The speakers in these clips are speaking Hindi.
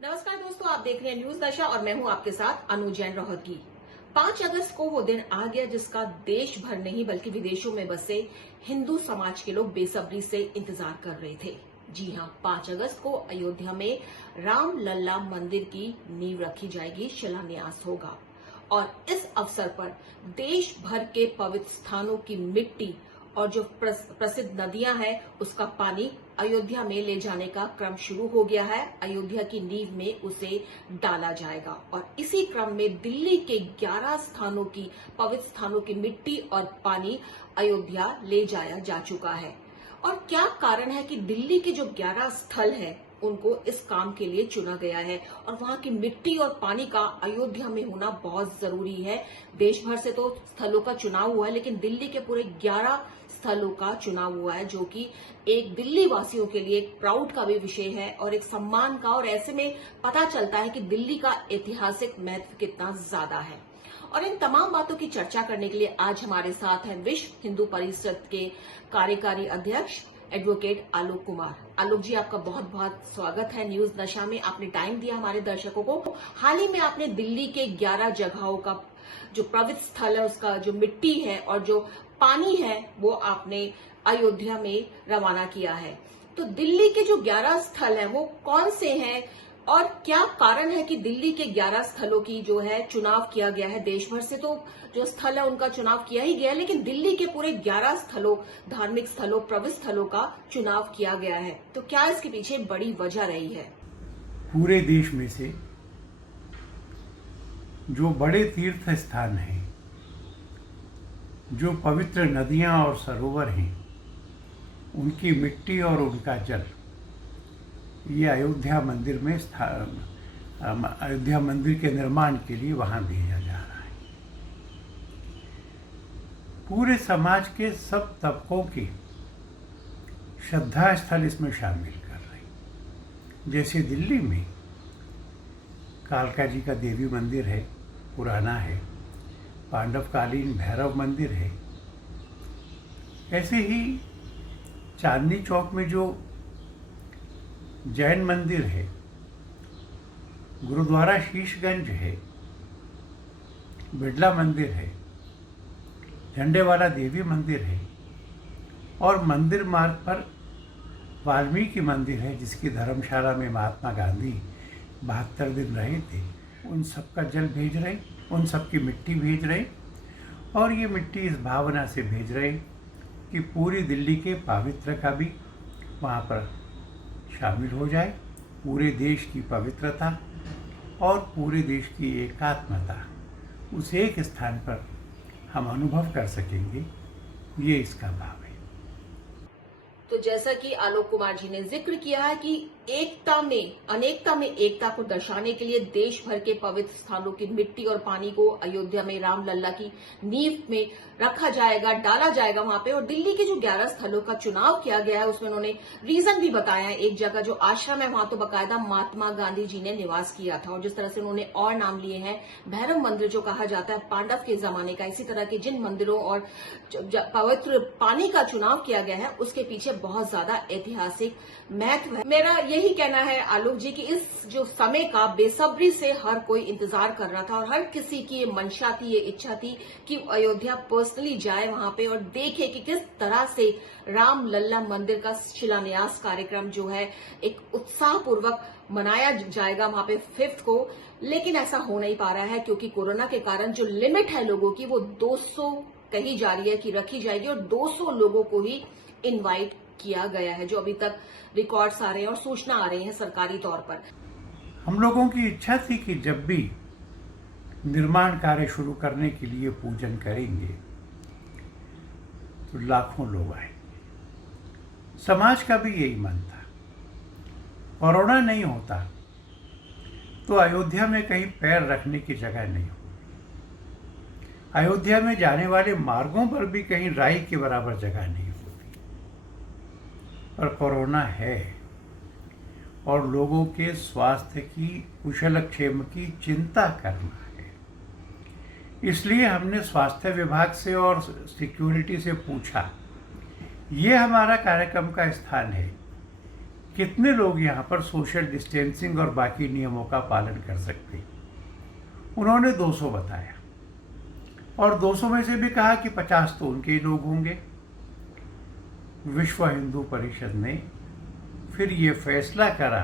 नमस्कार दोस्तों, आप देख रहे हैं न्यूज दशा और मैं हूं आपके साथ अनु जैन रोहतगी। 5 अगस्त को वो दिन आ गया जिसका देश भर नहीं बल्कि विदेशों में बसे हिंदू समाज के लोग बेसब्री से इंतजार कर रहे थे। जी हां, 5 अगस्त को अयोध्या में राम लल्ला मंदिर की नींव रखी जाएगी, शिलान्यास होगा और इस अवसर पर देश भर के पवित्र स्थानों की मिट्टी और जो प्रसिद्ध नदियां हैं उसका पानी अयोध्या में ले जाने का क्रम शुरू हो गया है। अयोध्या की नींव में उसे डाला जाएगा और इसी क्रम में दिल्ली के 11 स्थानों की पवित्र स्थानों की मिट्टी और पानी अयोध्या ले जाया जा चुका है। और क्या कारण है कि दिल्ली के जो 11 स्थल हैं उनको इस काम के लिए चुना गया है और वहां की मिट्टी और पानी का अयोध्या में होना बहुत जरूरी है। देश भर से तो स्थलों का चुनाव हुआ है लेकिन दिल्ली के पूरे 11 स्थलों का चुनाव हुआ है, जो कि एक दिल्ली वासियों के लिए एक प्राउड का भी विषय है और एक सम्मान का। और ऐसे में पता चलता है कि दिल्ली का ऐतिहासिक महत्व कितना ज्यादा है। और इन तमाम बातों की चर्चा करने के लिए आज हमारे साथ हैं विश्व हिंदू परिषद के कार्यकारी अध्यक्ष एडवोकेट आलोक कुमार। आलोक जी, आपका बहुत बहुत स्वागत है न्यूज नशा में। आपने टाइम दिया हमारे दर्शकों को। हाल ही में आपने दिल्ली के 11 जगहों का जो पवित्र स्थल है उसका जो मिट्टी है और जो पानी है वो आपने अयोध्या में रवाना किया है। तो दिल्ली के जो 11 स्थल हैं वो कौन से हैं और क्या कारण है कि दिल्ली के 11 स्थलों की जो है चुनाव किया गया है? देश भर से तो जो स्थल है उनका चुनाव किया ही गया है लेकिन दिल्ली के पूरे 11 स्थलों, धार्मिक स्थलों, पवित्र स्थलों का चुनाव किया गया है। तो क्या इसके पीछे बड़ी वजह रही है? पूरे देश में से जो बड़े तीर्थ स्थान हैं, जो पवित्र नदियां और सरोवर हैं, उनकी मिट्टी और उनका जल ये अयोध्या मंदिर में अयोध्या मंदिर के निर्माण के लिए वहां भेजा जा रहा है। पूरे समाज के सब तबकों के श्रद्धा स्थल इसमें शामिल कर रहे हैं। जैसे दिल्ली में कालका जी का देवी मंदिर है, पुराना है, पांडवकालीन भैरव मंदिर है। ऐसे ही चांदनी चौक में जो जैन मंदिर है, गुरुद्वारा शीशगंज है, बिड़ला मंदिर है, झंडे वाला देवी मंदिर है और मंदिर मार्ग पर वाल्मीकि मंदिर है जिसकी धर्मशाला में महात्मा गांधी 72 दिन रहे थे। उन सब का जल भेज रहे, उन सब की मिट्टी भेज रहे और ये मिट्टी इस भावना से भेज रहे कि पूरी दिल्ली के पवित्र का भी वहाँ पर शामिल हो जाए। पूरे देश की पवित्रता और पूरे देश की एकात्मता उस एक स्थान पर हम अनुभव कर सकेंगे, ये इसका भाव है। तो जैसा कि आलोक कुमार जी ने जिक्र किया है कि एकता में अनेकता में एकता को दर्शाने के लिए देश भर के पवित्र स्थानों की मिट्टी और पानी को अयोध्या में राम लल्ला की नींव में रखा जाएगा, डाला जाएगा वहां पे। और दिल्ली के जो 11 स्थलों का चुनाव किया गया है उसमें उन्होंने रीजन भी बताया है। एक जगह जो आश्रम है वहां तो बाकायदा महात्मा गांधी जी ने निवास किया था और जिस तरह से उन्होंने और नाम लिए हैं, भैरव मंदिर जो कहा जाता है पांडव के जमाने का, इसी तरह के जिन मंदिरों और पवित्र पानी का चुनाव किया गया है उसके पीछे बहुत ज्यादा ऐतिहासिक महत्व है। मेरा यही कहना है आलोक जी कि इस जो समय का बेसब्री से हर कोई इंतजार कर रहा था और हर किसी की ये मंशा थी, ये इच्छा थी कि अयोध्या पर्सनली जाए वहां पे और देखे कि किस तरह से राम लल्ला मंदिर का शिलान्यास कार्यक्रम जो है एक उत्साहपूर्वक मनाया जाएगा वहां पे 5 को। लेकिन ऐसा हो नहीं पा रहा है क्योंकि कोरोना के कारण जो लिमिट है लोगों की वो 200 कही जा रही है कि रखी जाएगी और 200 लोगों को ही इनवाइट किया गया है, जो अभी तक रिकॉर्ड्स आ रहे हैं और सूचना आ रही है सरकारी तौर पर। हम लोगों की इच्छा थी कि जब भी निर्माण कार्य शुरू करने के लिए पूजन करेंगे तो लाखों लोग आएंगे। समाज का भी यही मन था। कोरोना नहीं होता तो अयोध्या में कहीं पैर रखने की जगह नहीं होती। अयोध्या में जाने वाले मार्गों पर भी कहीं राई के बराबर जगह नहीं होती। पर कोरोना है और लोगों के स्वास्थ्य की, कुशल क्षेम की चिंता करना है। इसलिए हमने स्वास्थ्य विभाग से और सिक्योरिटी से पूछा, ये हमारा कार्यक्रम का स्थान है, कितने लोग यहाँ पर सोशल डिस्टेंसिंग और बाकी नियमों का पालन कर सकते हैं। उन्होंने 200 बताया और 200 में से भी कहा कि 50 तो उनके ही लोग होंगे। विश्व हिंदू परिषद ने फिर ये फैसला करा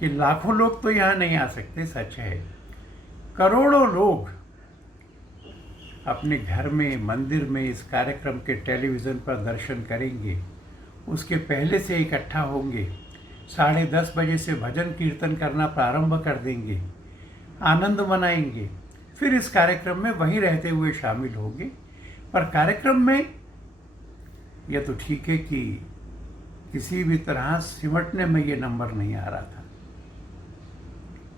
कि लाखों लोग तो यहाँ नहीं आ सकते, सच है, करोड़ों लोग अपने घर में, मंदिर में इस कार्यक्रम के टेलीविज़न पर दर्शन करेंगे। उसके पहले से इकट्ठा होंगे, 10:30 बजे से भजन कीर्तन करना प्रारंभ कर देंगे, आनंद मनाएंगे, फिर इस कार्यक्रम में वहीं रहते हुए शामिल होंगे। पर कार्यक्रम में यह तो ठीक है कि किसी भी तरह सिमटने में ये नंबर नहीं आ रहा था,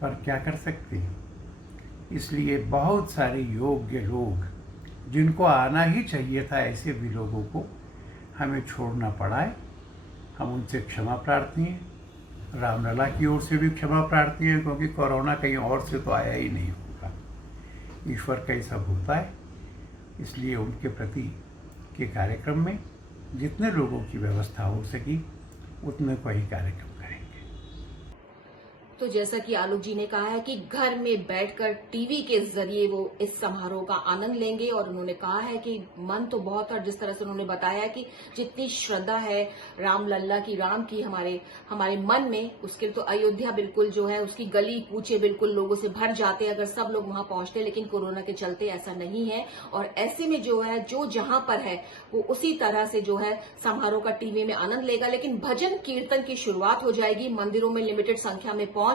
पर क्या कर सकते हैं। इसलिए बहुत सारे योग्य लोग जिनको आना ही चाहिए था, ऐसे भी लोगों को हमें छोड़ना पड़ा है। हम उनसे क्षमा प्रार्थी हैं, रामलला की ओर से भी क्षमा प्रार्थी हैं, क्योंकि कोरोना कहीं और से तो आया ही नहीं होगा, ईश्वर का ही सब होता है। इसलिए उनके प्रति के कार्यक्रम में जितने लोगों की व्यवस्था हो सकी उतने को ही कार्यक्रम करेंगे। तो जैसा कि आलोक जी ने कहा है कि घर में बैठकर टीवी के जरिए वो इस समारोह का आनंद लेंगे, और उन्होंने कहा है कि मन तो बहुत, और जिस तरह से उन्होंने बताया कि जितनी श्रद्धा है रामलला की, राम की हमारे मन में, उसके तो अयोध्या बिल्कुल जो है उसकी गली कूचे बिल्कुल लोगों से भर जाते अगर सब लोग वहां पहुंचते, लेकिन कोरोना के चलते ऐसा नहीं है। और ऐसे में जो है जो जहां पर है वो उसी तरह से जो है समारोह का टीवी में आनंद लेगा। लेकिन भजन कीर्तन की शुरुआत हो जाएगी, मंदिरों में लिमिटेड संख्या में पहुंचकर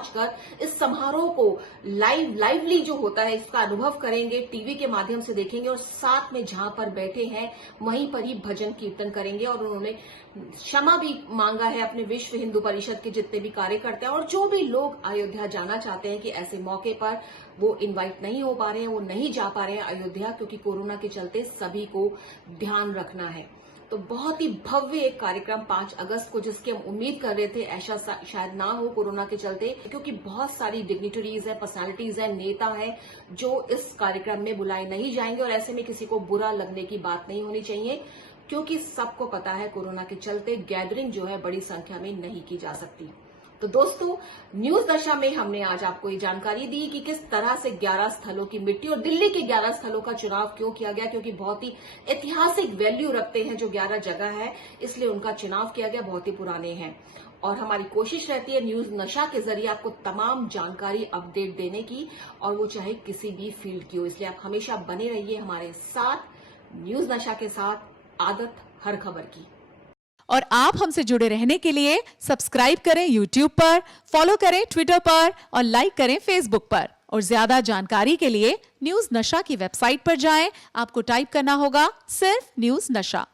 इस समारोह को लाइवली जो होता है इसका अनुभव करेंगे, टीवी के माध्यम से देखेंगे, और साथ में जहां पर बैठे हैं वहीं पर ही भजन कीर्तन करेंगे। और उन्होंने क्षमा भी मांगा है अपने विश्व हिंदू परिषद के जितने भी कार्यकर्ता हैं और जो भी लोग अयोध्या जाना चाहते हैं कि ऐसे मौके पर वो इनवाइट नहीं हो पा रहे हैं, वो नहीं जा पा रहे हैं अयोध्या, क्योंकि कोरोना के चलते सभी को ध्यान रखना है। तो बहुत ही भव्य एक कार्यक्रम 5 अगस्त को, जिसकी हम उम्मीद कर रहे थे ऐसा शायद ना हो कोरोना के चलते, क्योंकि बहुत सारी डिग्निटरीज है, पर्सनालिटीज है, नेता है जो इस कार्यक्रम में बुलाए नहीं जाएंगे। और ऐसे में किसी को बुरा लगने की बात नहीं होनी चाहिए, क्योंकि सबको पता है कोरोना के चलते गैदरिंग जो है बड़ी संख्या में नहीं की जा सकती। तो दोस्तों, न्यूज दशा में हमने आज आपको ये जानकारी दी कि किस तरह से 11 स्थलों की मिट्टी और दिल्ली के 11 स्थलों का चुनाव क्यों किया गया, क्योंकि बहुत ही ऐतिहासिक वैल्यू रखते हैं जो 11 जगह है, इसलिए उनका चुनाव किया गया, बहुत ही पुराने हैं। और हमारी कोशिश रहती है न्यूज नशा के जरिए आपको तमाम जानकारी अपडेट देने की, और वो चाहे किसी भी फील्ड की हो। इसलिए आप हमेशा बने रहिए हमारे साथ, न्यूज नशा के साथ, आदत हर खबर की। और आप हमसे जुड़े रहने के लिए सब्सक्राइब करें YouTube पर, फॉलो करें Twitter पर और लाइक करें Facebook पर। और ज्यादा जानकारी के लिए न्यूज नशा की वेबसाइट पर जाएं। आपको टाइप करना होगा सिर्फ न्यूज नशा।